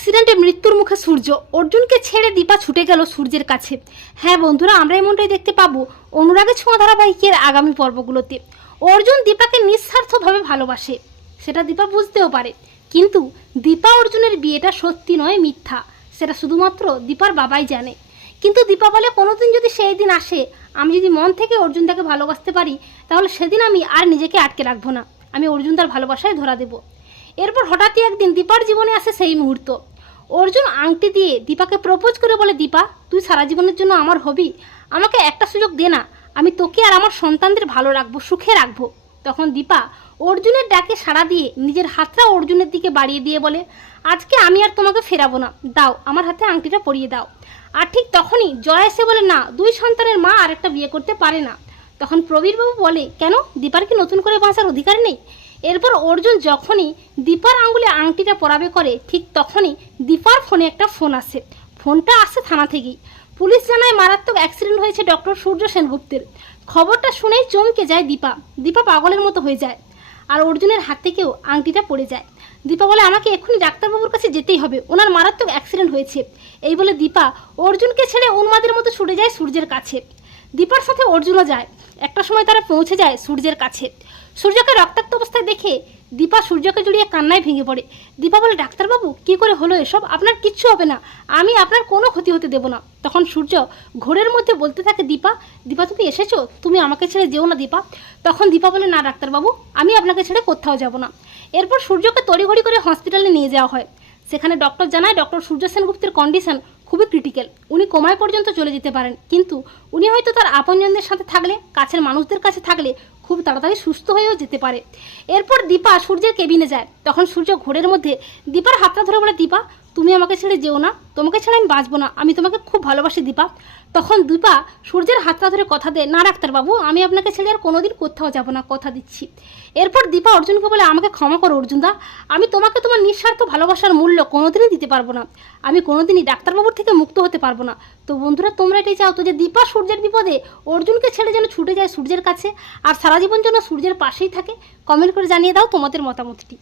অ্যাক্সিডেন্টে মৃত্যুর মুখে সূর্য। অর্জুনকে ছেড়ে দীপা ছুটে গেল সূর্যের কাছে। হ্যাঁ বন্ধুরা, আমরা এমনটাই দেখতে পাবো অনুরাগের ছোঁয়া ধারাবাহিকের আগামী পর্বগুলোতে। অর্জুন দীপাকে নিঃস্বার্থভাবে ভালোবাসে। সেটা দীপা বুঝতেও পারে। কিন্তু দীপা অর্জুনের বিয়েটা সত্যি নয়, মিথ্যা। সেটা শুধুমাত্র দীপার বাবাই জানে। কিন্তু দীপা বলে, কোনোদিন যদি সেই দিন আসে, আমি যদি মন থেকে অর্জুনদাকে ভালোবাসতে পারি, তাহলে সেদিন আমি আর নিজেকে আটকে রাখব না। আমি অর্জুন তার ভালোবাসায় ধরা দেবো। এরপর হঠাৎই একদিন দীপার জীবনে আসে সেই মুহূর্ত। অর্জুন আংটি দিয়ে দীপাকে প্রপোজ করে বলে, দীপা, তুই সারা জীবনের জন্য আমার হবি। আমাকে একটা সুযোগ দে না। আমি তোকে আর আমার সন্তানদের ভালো রাখব, সুখে রাখব। তখন দীপা অর্জুনের ডাকে সাড়া দিয়ে নিজের হাতটা অর্জুনের দিকে বাড়িয়ে দিয়ে বলে, আজকে আমি আর তোমাকে ফেরাবো না। দাও, আমার হাতে আংটিটা পরিয়ে দাও। আর ঠিক তখনই জয় এসে বলে, না, দুই সন্তানের মা আর একটা বিয়ে করতে পারে না। তখন প্রবীরবাবু বলে, কেন? দীপার কি নতুন করে বাঁচার অধিকার নেই? এরপর অর্জুন যখনই দীপার আঙুলে আংটিটা পরাবে করে, ঠিক তখনই দীপার ফোনে একটা ফোন আসে। ফোনটা আসে থানা থেকেই। পুলিশ জানায় মারাত্মক অ্যাক্সিডেন্ট হয়েছে ডক্টর সূর্য সেনগুপ্তের। খবরটা শুনেই চমকে যায় দীপা। দীপা পাগলের মতো হয়ে যায় আর অর্জুনের হাত থেকেও আংটিটা পড়ে যায়। দীপা বলে, আমাকে এক্ষুনি ডাক্তারবাবুর কাছে যেতেই হবে। ওনার মারাত্মক অ্যাক্সিডেন্ট হয়েছে। এই বলে দীপা অর্জুনকে ছেড়ে উন্মাদের মতো ছুটে যায় সূর্যের কাছে। দীপার সাথে অর্জুনও যায়। একটা সময় তারা পৌঁছে যায় সূর্যের কাছে। সূর্যকে রক্তাক্ত অবস্থায় দেখে দীপা সূর্যকে জড়িয়ে কান্নায় ভেঙে পড়ে। দীপা বলে, ডাক্তারবাবু, কি করে হলো এসব? আপনার কিচ্ছু হবে না। আমি আপনার কোনো ক্ষতি হতে দেবো না। তখন সূর্য ঘোরের মধ্যে বলতে থাকে, দীপা দীপা, তুমি এসেছ? তুমি আমাকে ছেড়ে যেও না, দীপা। তখন দীপা বলে, না, ডাক্তারবাবু, আমি আপনাকে ছেড়ে কোথাও যাব না। এরপর সূর্যকে তড়িঘড়ি করে হসপিটালে নিয়ে যাওয়া হয়। সেখানে ডক্টর জানায়, ডক্টর সূর্য সেনগুপ্তের কন্ডিশন খুবই ক্রিটিক্যাল উনি কোমায় পর্যন্ত চলে যেতে পারেন। কিন্তু উনি হয়তো তার আপনজনদের সাথে থাকলে, কাছের মানুষদের কাছে থাকলে খুব তাড়াতাড়ি সুস্থ হয়েও যেতে পারে। এরপর দীপা সূর্যের কেবিনে যায়। তখন সূর্য ঘোরের মধ্যে দীপার হাতটা ধরে বলে, দীপা তুমি আমাকে ছেড়ে যেও না, তোমাকে ছাড়া আমি বাঁচবো না। আমি তোমাকে খুব ভালোবাসি, দীপা। তখন দীপা সূর্যের হাতটা ধরে কথা দেয় না, ডাক্তারবাবু, আমি আপনাকে ছেড়ে আর কোনোদিন কোথাও যাব না, কথা দিচ্ছি। এরপর দীপা অর্জুনকে বলে, আমাকে ক্ষমা করো অর্জুনদা। আমি তোমাকে তোমার নিঃস্বার্থ ভালোবাসার মূল্য কোনোদিনই দিতে পারব না। আমি কোনোদিনই ডাক্তারবাবুর থেকে মুক্ত হতে পারব না। তো বন্ধুরা, তোমরা এটাই চাও তো যে দীপা সূর্যের বিপদে অর্জুনকে ছেড়ে যেন ছুটে যায় সূর্যের কাছে, আর সারা জীবন যেন সূর্যের পাশেই থাকে। কমেন্ট করে জানিয়ে দাও তোমাদের মতামতটি।